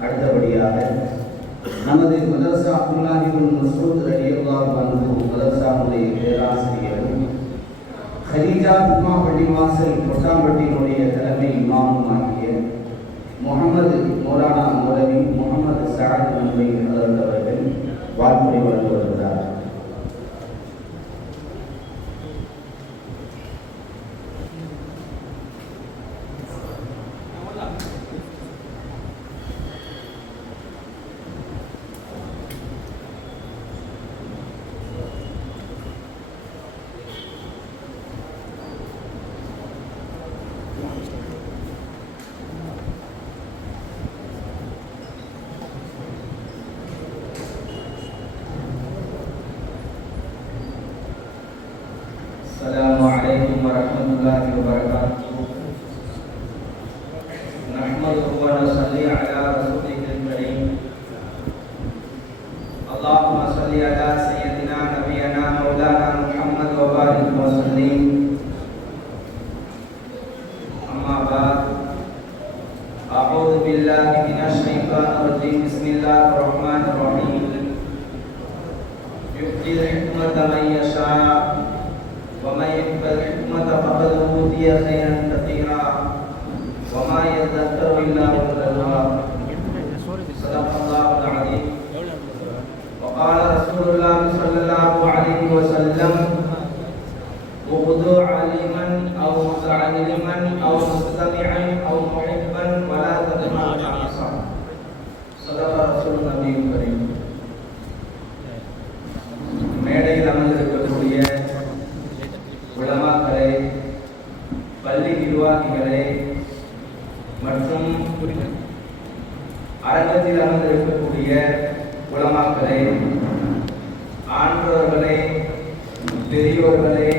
அடுத்தபடியாக நமது மதரசா அப்துல்லாஹிபின் மசூத் ரலியல்லாஹு அன்ஹு மதரசாவுடைய பேராசிரியரும் ஹதீஜா உமா பள்ளிவாசல் கொட்டாம்பட்டியினுடைய தலைமை இமாமும் ஆகிய முகமது மௌலானா மௌலவி முகமது சாத் நன்மை அவர்கள் வாழ்முறை வழங்கி lugar que não vai ومن يؤت الحكمة فقد أوتي خيرا كثيرا وما يذكر إلا أولو الألباب صدق الله العظيم وقال رسول الله صلى الله عليه وسلم اغدو عليما أو متعلما أو مستمعا நிர்வாகிகளே மற்றும் அரங்கத்தில் அமர்ந்திருக்கக்கூடிய உலமாக்களே ஆன்றோர்களே பெரியோர்களே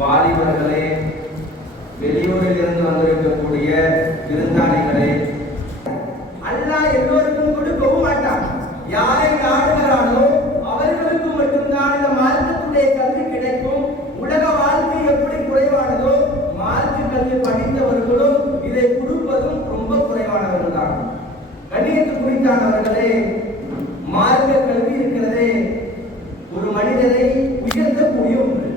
வாலிபர்களே வெளியூரில் இருந்து வந்திருக்கக்கூடிய விருந்தாளிகளே அல்லா எல்லோருக்கும் கொடுக்கவும் மாட்டான். யாரை நாடுகிறானோ அவர்களுக்கு மட்டும்தான் இந்த மார்க்கத்துடைய கல்வி கிடைக்கும் உலக வாழ்க்கை எப்படி குறைவானதோ மார்க்க கல்வி படித்தவர்களும் இதை கொடுப்பதும் ரொம்ப குறைவானவர்கள் தான் கண்ணியத்து குறித்தானவர்களே மார்க்க கல்வி இருக்கிறதே ஒரு மனிதனை உயர்த்தக்கூடிய ஒன்று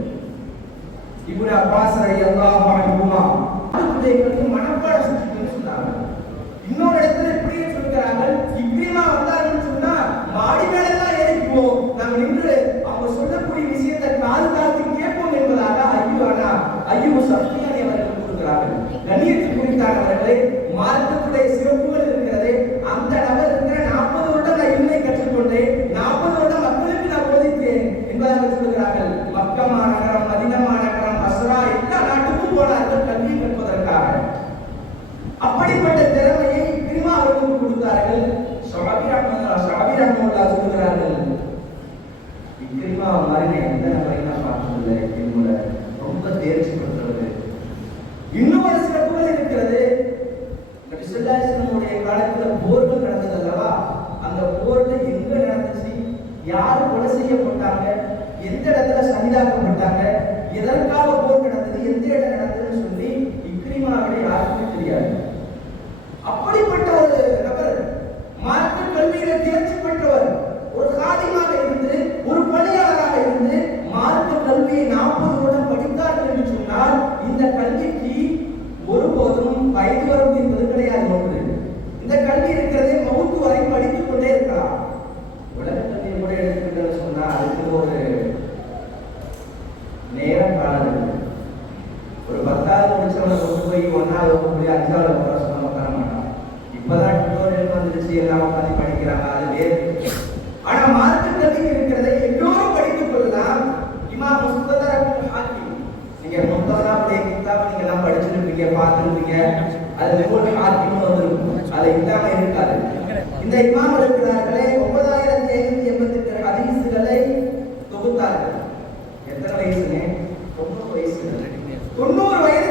இப்னு அப்பாஸ் ரலியல்லாஹு அன்ஹுமா மார்க்கத்துடைய கல்வி மனப்பாட செஞ்சுட்டு சொன்னாங்க இன்னொரு இடத்துல இப்படியே சொல்கிறார்கள் இப்ரீமா வந்தாருன்னு சொன்னா மாடி மேல எல்லாம் ஏறிக்குவோம் நாங்க நின்று அவங்க சொல்லக்கூடிய ね、だから போய் ஒன்னாவது வகுப்பு அஞ்சாவது வகுப்பு சொன்ன உட்கார மாட்டான் இப்பதான் டியூட்டோரியல் வந்துருச்சு எல்லாம் உட்காந்து படிக்கிறாங்க அது வேறு ஆனா மார்க்க கல்வி இருக்கிறத எல்லோரும் படித்துக் கொள்ளலாம் இமா முஸ்ததர் ஹாக்கி நீங்க முத்ததாவுடைய கிதாப் நீங்க எல்லாம் படிச்சிருப்பீங்க பார்த்துருப்பீங்க. அது போல் ஹாக்கிம் வந்திருக்கும். அது இல்லாம இருக்காது. இந்த இமாம் இருக்கிறார்களே ஒன்பதாயிரத்தி ஐநூத்தி எண்பத்தி எட்டு ஹதீசுகளை தொகுத்தார்கள். எத்தனை வயசுங்க? தொண்ணூறு வயசு தொண்ணூறு வயசு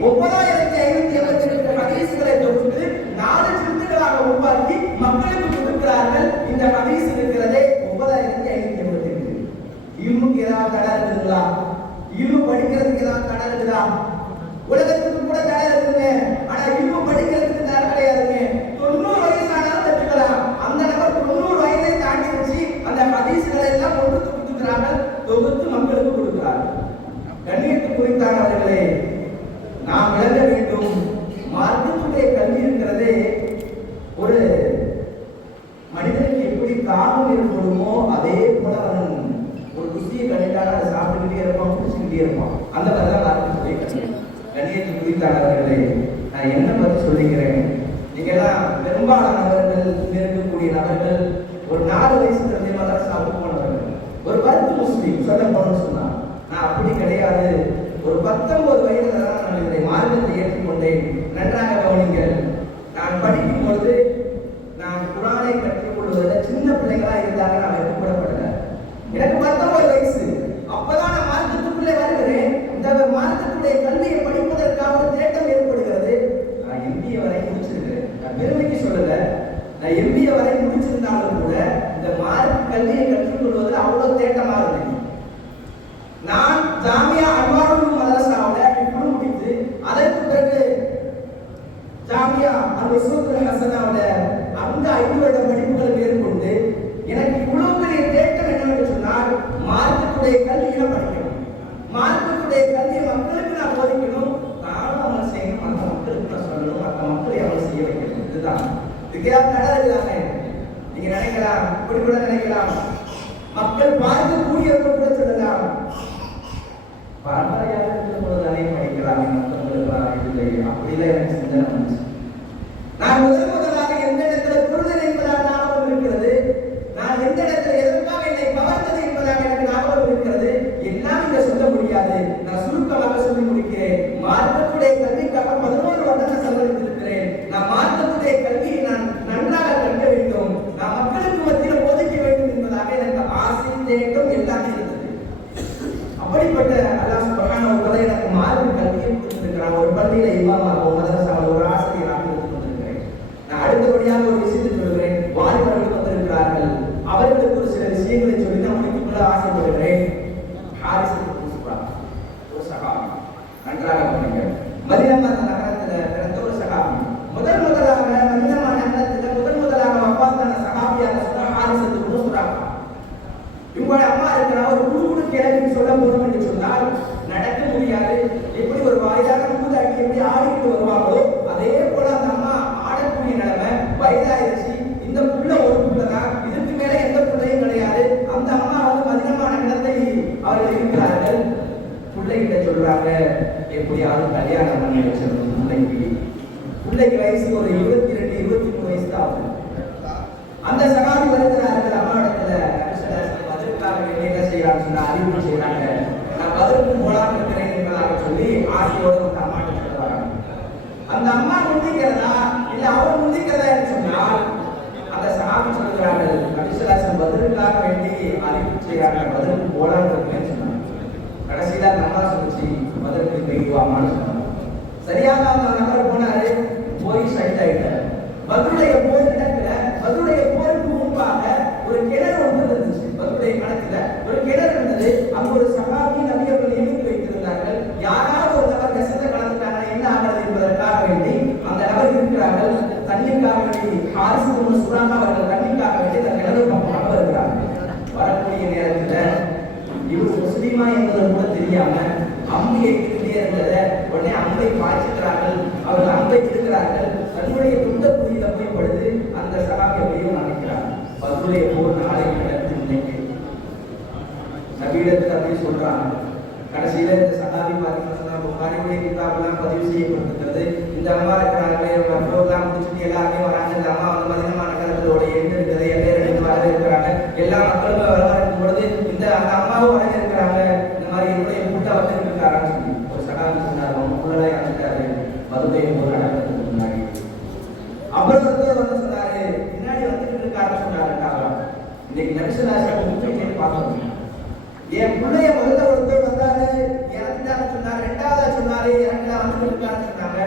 ஒன்பதாயிரத்தி ஐநூத்தி இருபத்தி ரெண்டு ஹதீசுகளை தொகுத்து நாலு திருத்துகளாக உருவாக்கி மக்களுக்கு கொடுக்கிறார்கள் இந்த ஹதீஸ் இருக்கிறதே ஒன்பதாயிரத்தி ஐநூத்தி இருபத்தி ரெண்டு இன்னும் ஏதாவது தடை இருக்குதுங்களா இன்னும் படிக்கிறதுக்கு ஏதாவது தடை இருக்குதா உலகத்துக்கு கூட தடை இருக்குங்க ஆனா இன்னும் படிக்கிறதுக்கு தடை கிடையாதுங்க தொண்ணூறு வயசானாலும் கற்றுக்கலாம் அந்த நபர் தொண்ணூறு வயதை தாண்டி வச்சு அந்த ஹதீஸ்களை எல்லாம் கொடுத்து தொகுத்துக்கிறார்கள் தொகுத்து மக்களுக்கு கொடுக்கிறார்கள் கண்ணியத்துக்கு குறித்தான அவர்களே நாம் விளங்க வேண்டும். மார்க்கத்துடைய கல்வி ஒரு மனிதனுக்கு எப்படி தாகம் ஏற்படுமோ அதே போல அவன் ஒரு குசியை கணித்தான அதை சாப்பிட்டுக்கிட்டே இருப்பான் குடிச்சுக்கிட்டே இருப்பான். அந்த மாதிரி தான் மார்க்கத்துடைய கல்வி கண்ணியத்தை குறித்தானவர்களே நான் என்ன பற்றி சொல்லிக்கிறேன்? நீங்கள்லாம் பெரும்பாலான நபர்கள் இருக்கக்கூடிய நபர்கள் ஒரு நாலு வயசு தந்தையமாக தான் சாப்பிட்டு போனவர்கள். ஒரு பத்து முஸ்லீம் சொல்ல போனோம்னு சொன்னான். நான் அப்படி கிடையாது. ஒரு பத்தொன்பது வயதுல தான் நான் என்னுடைய மார்க்கத்தை ஏற்றுக்கொண்டேன். நன்றாக கவனிங்கள். நான் படிக்கும் பொழுது நான் குரானை கற்றுக்கொள்வதில் சின்ன பிள்ளைங்களா இருந்தாங்க நான் வெட்கப்படப்படல எனக்கு பத்தொன்பது வயசு. அப்பதான் நான் மார்க்கத்துக்குள்ளே வருகிறேன். இந்த மார்க்கத்துடைய கல்வியை படிப்பதற்காக ஒரு தேட்டம் ஏற்படுகிறது. நான் எம்பிஏ வரை முடிச்சிருக்கிறேன். நான் பெருமைக்கு சொல்லல. நான் எம்பிஏ வரை முடிச்சிருந்தாலும் கூட இந்த மார்க் கல்வியை கற்றுக்கொள்வதில் அவ்வளவு தேட்டமா இருந்தேன் நான் ஜாமியா அன்வாருல் மதரசாவோட டிப்ளமோ முடித்து அதற்கு பிறகு ஜாமியா அல் உசூத்துல் ஹசனாவோட அந்த ஐந்து வருட படிப்புகளை மேற்கொண்டு எனக்கு இவ்வளவு பெரிய தேட்டம் என்னவென்று சொன்னால் மார்க்கத்துடைய கல்வியை படிக்கணும் மார்க்கத்துடைய கல்வியை மக்களுக்கு நான் போதிக்கணும் நானும் அவங்க செய்யணும் மற்ற மக்களுக்கு நான் சொல்லணும் மற்ற மக்களை அவங்க செய்ய வைக்கணும் இதுதான் இதுக்கேதாவது தடை நீங்க நினைக்கலாம் இப்படி கூட நினைக்கலாம். மக்கள் பார்க்கக்கூடியவர்கள் கூட சொல்லலாம் பரம்பரையாக இருக்கும் பொழுது அதை படிக்கலாம் மற்றவங்களுக்கு இல்லை அப்படிலாம் எனக்கு சிந்தனை வந்துச்சு நான் முதல் முதலாக எந்த இடத்துல குருதல் என்பதாக ஞாபகம் இருக்கிறது நான் எந்த இடத்துல எதற்காக என்னை கவர்ந்தது என்பதாக எனக்கு ஞாபகம் இருக்கிறது எல்லாம் இங்க சொல்ல முடியாது நான் சுருக்கமாக சொல்லி முடிக்கிறேன் மார்க்கத்துடைய கல்விக்காக பதினோரு வருடம் செலவழித்திருக்கிறேன் நான் மார்க்கத்துடைய கல்வியை நான் நன்றாக கற்க வேண்டும் நான் மக்களுக்கு மத்தியில் போதிக்க வேண்டும் என்பதாக எனக்கு ஆசை தேட்டம் எல்லாமே இருந்தது அப்படிப்பட்ட அல்லாஹ் சுப்ஹானஹு வ தஆலா எனக்கு மார்க்க கல்வியை கொடுத்திருக்கிறான் ஒரு பள்ளியில இமாமாக மதரசாவில் ஒரு ஆசிரியராக இருந்து கொண்டிருக்கிறேன் நான் அடுத்தபடியாக ஒரு விஷயத்தை சொல்கிறேன் வாலிபர்கள் வந்திருக்கிறார்கள் அவர்களுக்கு ஒரு சில விஷயங்களை சொல்லி நான் முடித்துக்கொள்ள ஆசைப்படுகிறேன் ஹாரிஸ் இப்னு குஸ்பா ஒரு சஹாபி நன்றாக கவனிங்க மதினமா நகரத்துல பிறந்த ஒரு சஹாபி முதல் முதலாக மதினமா நகரத்துல முதல் முதலாக வஃபாத்தான சஹாபியாக சொன்ன ஹாரிஸ் இப்னு குஸ்பா இவங்களுடைய அம்மா இருக்கிற ஒரு குடு குடு கிழக்கு சொல்ல போதும் என்று சொன்னால் நடக்க முடியாது எப்படி ஒரு வாயிலாக மூதாக்கி எப்படி ஆடிக்கிட்டு வருவாங்களோ அதே போல அந்த அம்மா ஆடக்கூடிய நிலைமை வயதாயிருச்சு இந்த புள்ள ஒரு புள்ள தான் இதுக்கு மேல எந்த பிள்ளையும் கிடையாது அந்த அம்மா வந்து மதினமான இடத்தை அவர்கள் இருக்கிறார்கள் பிள்ளைகிட்ட சொல்றாங்க. எப்படியாவது கல்யாணம் பண்ணி வச்சிடணும் பிள்ளைக்கு? பிள்ளைக்கு வயசு ஒரு இருபத்தி ரெண்டு இருபத்தி மூணு வயசு தான் அந்த அந்த சகாபி வருகிறார்கள் அம்மா இடத்துல பதிலுக்காக என்ன செய்யறாங்க சொன்னா அறிவிப்பு செய்யறாங்க. நான் பதிலுக்கு போலான்னு இருக்கிறேன் என்பதாக சொல்லி ஆசையோட அந்த அம்மா கிட்ட வராங்க அந்த அம்மா முந்திக்கிறதா? இல்ல அவர் முந்திக்கிறதா என்று சொன்னால் அந்த சகாபி சொல்கிறார்கள் கபிசராசன் பதிலுக்காக வேண்டி அறிவிப்பு செய்யறாங்க பதிலுக்கு போலான்னு இருக்கிறேன்னு கடைசியில் அந்த அம்மா சொல்லிச்சு. பதிலுக்கு போயிட்டு வாமான்னு சொன்னாங்க. சரியாக அந்த நபர் போனாரு போய் சைட் ஆயிட்டாரு. மதுரை போர் கிடக்குல பதிலுடைய போருக்கு முன்பாக ஒரு கிணறு ஒன்று இருந்துச்சு பதிலுடைய கணக்குல ஒரு கிணறு இருந்தது அங்க ஒரு சகாபி நபியர்கள் நியமித்து வைத்திருந்தார்கள் யாராவது ஒரு நபர் கசத்தை கலந்துட்டாங்க என்ன ஆகிறது என்பதற்காக வேண்டி அந்த நபர் இருக்கிறார்கள் தண்ணிக்காக வேண்டி ஹாரிஸ் ஒன்று சுறாங்க அவர்கள் தண்ணிக்காக வேண்டி அந்த கிணறு பக்கமாக வருகிறார்கள் வரக்கூடிய நேரத்துல இவர் முஸ்லீமா என்பது கூட தெரியாம அம்பு எங்கிட்டே இருந்தத உடனே அம்பை பாய்ச்சுகிறார்கள் அவர்கள் அம்பை இருக்கிறார்கள் தன்னுடைய துண்ட குறியில போய் படுது அந்த சகாபி அப்படியே நினைக்கிறார் பதிலுடைய போர் நாளை நடத்து இன்னைக்கு நபீடத்தில் அப்படியே சொல்றாங்க கடைசியில இந்த சகாபி பார்த்தீங்கன்னா புகாரியுடைய கிதாபெல்லாம் பதிவு செய்யப்பட்டிருக்கிறது இந்த அம்மா இருக்கிறாங்களே மற்றவர்களாம் முடிச்சுட்டு எல்லாருமே வராங்க இந்த அம்மா வந்து மதினமான கலந்ததோட எண்ணு இருக்குது எல்லாரும் ரெண்டு வர இருக்கிறாங்க எல்லா மக்களுமே வர இருக்கும் பொழுது இந்த அந்த அம்மாவும் வர இருக்கிறாங்க இந்த மாதிரி என்னுடைய கூட்ட வந்து இருக்காரான்னு சொல்லி ஒரு சகாபி சொன்னார் அவங்க புள்ளலாம் இறந்துட்டாரு மதுரை போர் நடக்கிறதுக்கு முன்னாடி அப்புறம் ஒருத்தர் வந்து சொன்னாரு பின்னாடி வந்துட்டு இருக்காருன்னு சொன்னாரு இன்னைக்கு நபிசலாசன் பார்க்கணும் என் பிள்ளைய முதல்ல ஒருத்தர் வந்தாரு இறந்துட்டான்னு சொன்னாரு ரெண்டாவதா சொன்னாரு இறந்துட்டா வந்து இருக்கான்னு சொன்னாங்க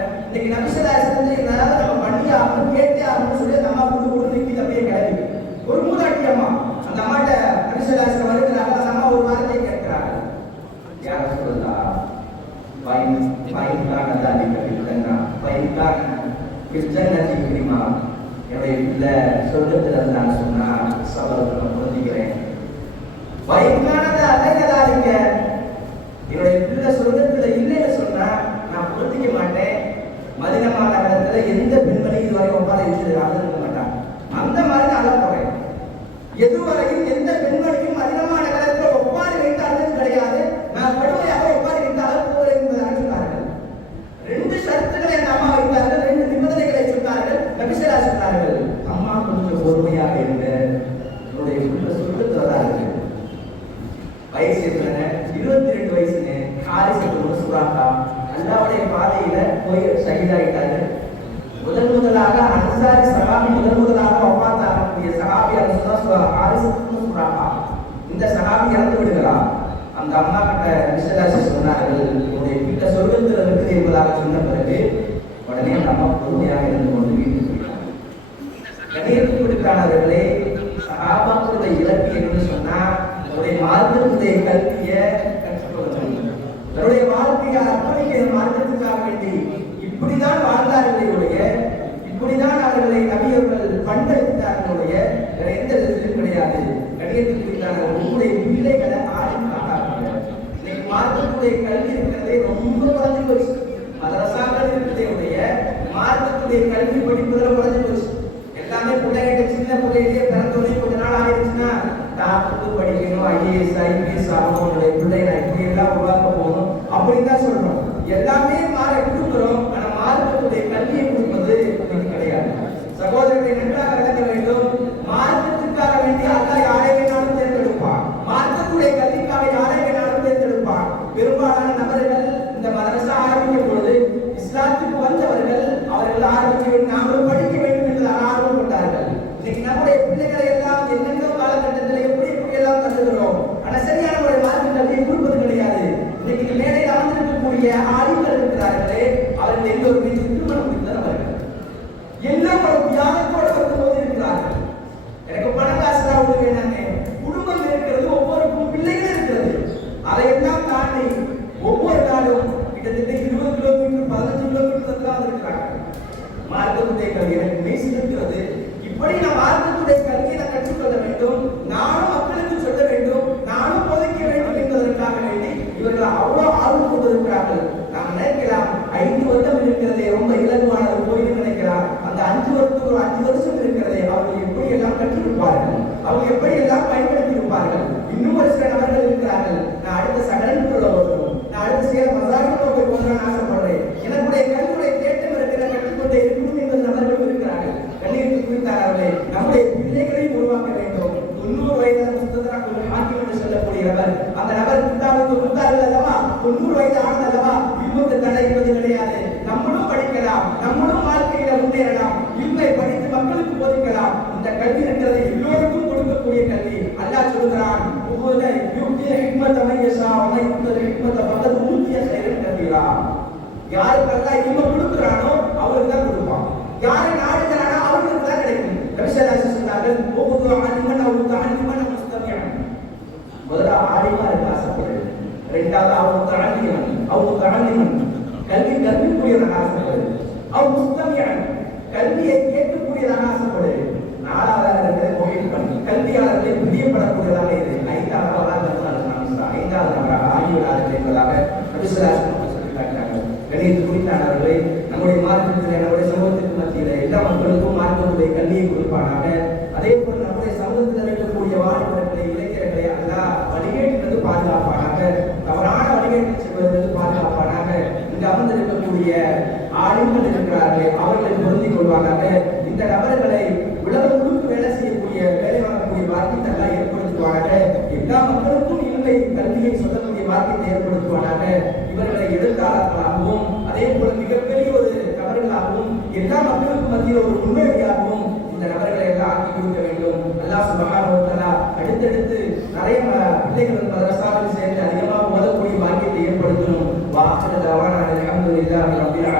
இன்னைக்கு நபிசலாசன் வந்து என்னால நம்ம பண்ணி ஆகணும் கேட்டே ஆகணும்னு சொல்லி அந்த அம்மா குடு குடு நிக்கி அப்படியே கிளம்பி. ஒரு மூதாட்டி அம்மா. அந்த அம்மாட்ட நபிசலாசன் வருகிறாங்க அந்த அம்மா ஒரு வார்த்தையை கேட்கிறாங்க யார சொல்லா பயன் பைன் காரணம் தான் அடிக்கடி பைன் காரணம் கிறிஸ்தனத்தி தெரியுமா என்னுடைய பிள்ளை சொர்க்கத்தில் இருந்தான்னு சொன்னா சபலத்தை புரிஞ்சுக்கிறேன் பயங்கானதை அலைகளாதீங்க என்னுடைய பிள்ளை சொர்க்கத்தில் இல்லைன்னு சொன்னா நான் புரிஞ்சிக்க மாட்டேன் மதினமா நகரத்துல எந்த பெண்மணி இதுவரை ஒப்பாத இருந்தது இருக்க மாட்டான் அந்த மாதிரி நான் குறை எதுவரைக்கும் போய் ஷகிதாயிட்டாங்க முதன் முதலாக அன்சாரி சகாபி முதன் முதலாக ஒப்பாத்த ஆகக்கூடிய சகாபி அன்சுதா இந்த சகாபி இறந்து விடுகிறார். அந்த அம்மா கிட்ட விசதாசி சொன்னார்கள் உங்களுடைய கிட்ட சொர்க்கத்தில் இருக்குது என்பதாக சொன்ன பிறகு உடனே அந்த அம்மா பொறுமையாக இருந்து கொண்டு வீட்டுக்கு போயிட்டாங்க. கணியத்துக்கானவர்களே சகாபாக்களுடைய இலக்கு என்று சொன்னா உங்களுடைய மார்க்கத்துடைய கல்வியை கற்றுக்கொள்ள தன்னுடைய வாழ்க்கையை அர்ப்பணிக்கிற மார்க்கத்துக்காக வேண்டி இப்படிதான் வாழ்ந்தார்களே இப்படிதான் அவர்களை நபியவர்கள் பண்படுத்தார்களுடைய வேற எந்த விதத்திலும் கிடையாது. கணியத்துக்குடிக்கான உங்களுடைய பிள்ளைகளை ஆளும் காட்டாங்க இன்னைக்கு மார்க்கத்துடைய கல்வி இருக்கிறதே ரொம்ப குறைஞ்சு போச்சு. மதரசாக்கள் இருக்கிறதே ஒழிய மார்க்கத்துடைய கல்வி படிப்பதில் குறைஞ்சு போச்சு. எல்லாமே பிள்ளைகிட்ட சின்ன பிள்ளைகிட்டே பிறந்தோடனே கொஞ்ச நாள் ஆயிடுச்சுன்னா டாக்டருக்கு படிக்கணும் ஐஏஎஸ் ஐபிஎஸ் ஆகணும் உங்களுடைய பிள்ளைகளை இப்படி எல்லாம் உருவாக்க போகணும். அப்படின்னு தான் சொல்றோம். எல்லா மாற கொடுக்குறோம் ஆனா மார்க்கத்துடைய கல்வியை கொடுப்பது இன்னைக்கு கிடையாது சகோதரர்களை நன்றாக விளக்க வேண்டும் மார்க்கத்துக்காக வேண்டி அல்லாஹ் யாரை வேணாலும் தேர்ந்தெடுப்பான் மார்க்கத்துடைய கல்விக்காக யாரை வேணாலும் தேர்ந்தெடுப்பான் பெரும்பாலான நபர்கள் இந்த மதரசா ஆரம்பிக்கும் பொழுது இஸ்லாத்துக்கு வந்தவர்கள் அவர்கள் ஆரம்பிக்க வேண்டும் நாங்களும் படிக்க வேண்டும் என்று ஆர்வம் கொண்டார்கள் இன்னைக்கு நம்முடைய பிள்ளைகளை எல்லாம் என்னென்ன காலகட்டத்தில் எப்படி எப்படி எல்லாம் கற்றுக்கிறோம் ஆனா சரியான ஒரு மார்க்க கல்வியை கொடுப்பது கிடையாது இன்னைக்கு மேடையில் அமர்ந்திருக்கக்கூடிய ஆளுங்கள் இருக்கிறார்களே அவர்கள் எல்லோருமே திருமணம் முடித்தவர்கள் எல்லாம் ஒரு தியாகத்தோட வரும்போது இருக்கிறார்கள் எனக்கு பணம் காசு தான் ஒண்ணு வேணாங்க குடும்பம் இருக்கிறது ஒவ்வொருக்கும் பிள்ளைகள் இருக்கிறது அதையெல்லாம் தாண்டி ஒவ்வொரு நாளும் கிட்டத்தட்ட இருபது கிலோமீட்டர் பதினஞ்சு கிலோமீட்டர் தான் இருக்கிறாங்க மார்க்கத்துடைய கல்வி எனக்கு மெய்சிருக்கிறது இப்படி நான் மார்க்கத்துடைய கல்வியை நான் கற்றுக்கொள்ள வேண்டும். நானும் மக்களுக்கு சொல்ல வேண்டும் நானும் போதிக்க வேண்டும் என்பதற்காக வேண்டி இவர்கள் அவ்வளவு ஆர்வம் கொண்டிருக்கிறார்கள் நாம் நினைக்கலாம் ஐந்து வருடம் இருக்கிறதே ரொம்ப இலகுவானது போயிட்டு நினைக்கலாம் அந்த அஞ்சு வருஷத்துக்கு ஒரு அஞ்சு வருஷம் இருக்கிறதே அவர்கள் எப்படி எல்லாம் கற்றிருப்பார்கள் அவங்க எப்படி எல்லாம் பயன்படுத்தி இருப்பார்கள் இன்னும் ஒரு சில நபர்கள் இருக்கிறார்கள் நான் அடுத்த சடலுக்குள்ள வரணும் நான் அடுத்த சில மசாலுக்குள்ள போய் போகணும்னு ஆசைப்படுறேன் எனக்குடைய கல்வியுடைய தேட்டம் இருக்கிற கற்றுக்கொண்டே இருக்கணும் என்பது நபர்கள் இருக்கிறார்கள் கண்ணியத்துக்கு குறித்தார்களே நம்முடைய பிள்ளைகளை உருவாக்க வேண்டும் தொண்ணூறு வயதான புத்தகராக ஆக்கியம் என்று சொல்லக்கூடிய நபர் அந்த நபர் கிட்டாவுக்கு கொடுத்தார்கள் அல்லவா தொண்ணூறு வயது ஆனது அல்லவா இல்முக்கு தடை என்பது கிடையாது நம்மளும் படிக்கலாம் நம்மளும் வாழ்க்கையில முன்னேறலாம் இல்மை படித்து மக்களுக்கு போதிக்கலாம் இந்த கல்வி இருக்கிறது எல்லோருக்கும் கொடுக்கக்கூடிய கல்வி அல்லாஹ் சொல்கிறான் உங்களை யுக்திய ஹிக்மத் அமையசா அவனை யுக்திய ஹிக்மத் பக்கத்து ஊத்திய செயல் கல்விரா யாருக்கு அல்லாஹ் இல்மை கொடுக்கிறானோ அவருக்கு தான் கொடுப்பான். யாரை நாடுகிறானோ அவருக்கு தான் கிடைக்கும். கடைசியாக சொன்னார்கள் ஒவ்வொரு அனிமன் அவருக்கு அனிமன் முஸ்தமியன் முதல்ல ஆலிமா இருக்க ஆசைப்படுறது ரெண்டாவது அவங்க அழிமன் அவங்க அழிமன் கல்வி கல்விக்குரியதாக ஆசைப்படுது அவங்க முஸ்தமியன் கல்வியை கேட்கக்கூடியதாக ஆசைப்படுது நாலாவதாக இருக்கிற கோயில் பண்ணி கல்வியாளர்களை பிரியப்படக்கூடியதாக இது. ஐந்தாவது ஐந்தாவது நபராக ஆகியோராக என்பதாக கபிசலாசி கணியத்து நம்முடைய மார்க்கத்தில் நம்முடைய சமூகத்திற்கு மத்தியில் எல்லா மக்களுக்கும் மார்க்கத்துடைய கல்வியை கொடுப்பானாக. அதே போல் நம்முடைய சமூகத்தில் இருக்கக்கூடிய வாலிபர்களை இளைஞர்களை அல்லா வழிகேட்டிலிருந்து பாதுகாப்பானாக. தவறான வழிகேட்டில் செல்வதிலிருந்து பாதுகாப்பானாக. இங்கு அமர்ந்திருக்கக்கூடிய ஆளுங்கள் இருக்கிறார்கள் அவர்களை பொருந்திக் கொள்வானாக. இந்த நபர்களை உலகம் முழுக்க வேலை செய்யக்கூடிய வேலை வாங்கக்கூடிய வாக்கியத்தை ஏற்படுத்துவானாக. எல்லா மக்களுக்கும் இல்லை கல்வியை சொல்லக்கூடிய வாக்கியத்தை ஏற்படுத்துவானாக. இவர்களை எழுத்தாளர்களாகவும் அதே போல மிகப்பெரிய ஒரு நபர்களாகவும் எல்லா மக்களுக்கும் மத்தியில் ஒரு முன்னோடியாகவும் இந்த நபர்களை எல்லாம் ஆக்கி கொடுக்க வேண்டும். அல்லாஹ் சுபகாரத்தலா அடுத்தடுத்து நிறைய பிள்ளைகள் மதரசாவில் சேர்ந்து அதிகமாக மதக்கூடிய பாக்கியத்தை ஏற்படுத்தணும். வாசல் தவான அலமதுல்லா ரபில்